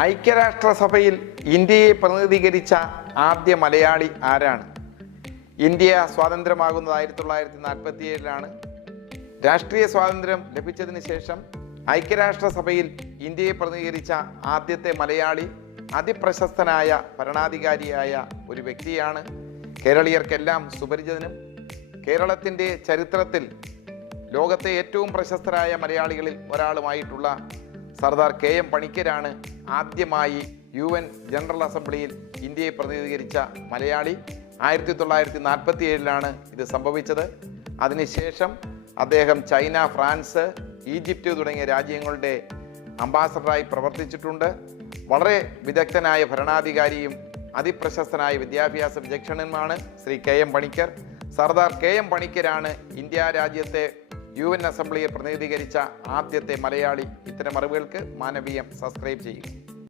ഐക്യരാഷ്ട്രസഭയിൽ ഇന്ത്യയെ പ്രതിനിധീകരിച്ച ആദ്യ മലയാളി ആരാണ്? ഇന്ത്യ സ്വാതന്ത്ര്യമാകുന്നത് 1947-ലാണ്. രാഷ്ട്രീയ സ്വാതന്ത്ര്യം ലഭിച്ചതിന് ശേഷം ഐക്യരാഷ്ട്രസഭയിൽ ഇന്ത്യയെ പ്രതിനിധീകരിച്ച ആദ്യത്തെ മലയാളി അതിപ്രശസ്തനായ ഭരണാധികാരിയായ ഒരു വ്യക്തിയാണ്. കേരളീയർക്കെല്ലാം സുപരിചിതനും കേരളത്തിൻ്റെ ചരിത്രത്തിൽ ലോകത്തെ ഏറ്റവും പ്രശസ്തരായ മലയാളികളിൽ ഒരാളുമായിട്ടുള്ള സർദാർ KM പണിക്കരാണ് ആദ്യമായി UN ജനറൽ അസംബ്ലിയിൽ ഇന്ത്യയെ പ്രതിനിധീകരിച്ച മലയാളി. 1947-ലാണ് ഇത് സംഭവിച്ചത്. അതിനുശേഷം അദ്ദേഹം ചൈന, ഫ്രാൻസ്, ഈജിപ്റ്റ് തുടങ്ങിയ രാജ്യങ്ങളുടെ അംബാസഡറായി പ്രവർത്തിച്ചിട്ടുണ്ട്. വളരെ വിദഗ്ധനായ ഭരണാധികാരിയും അതിപ്രശസ്തനായ വിദ്യാഭ്യാസ വിചക്ഷണനുമാണ് ശ്രീ KM പണിക്കർ. സർദാർ KM പണിക്കരാണ് ഇന്ത്യ രാജ്യത്തെ UN അസംബ്ലിയെ പ്രതിനിധീകരിച്ച ആദ്യത്തെ മലയാളി. ഇത്തരം അറിവുകൾക്ക് മാനവീയം സബ്സ്ക്രൈബ് ചെയ്യുക.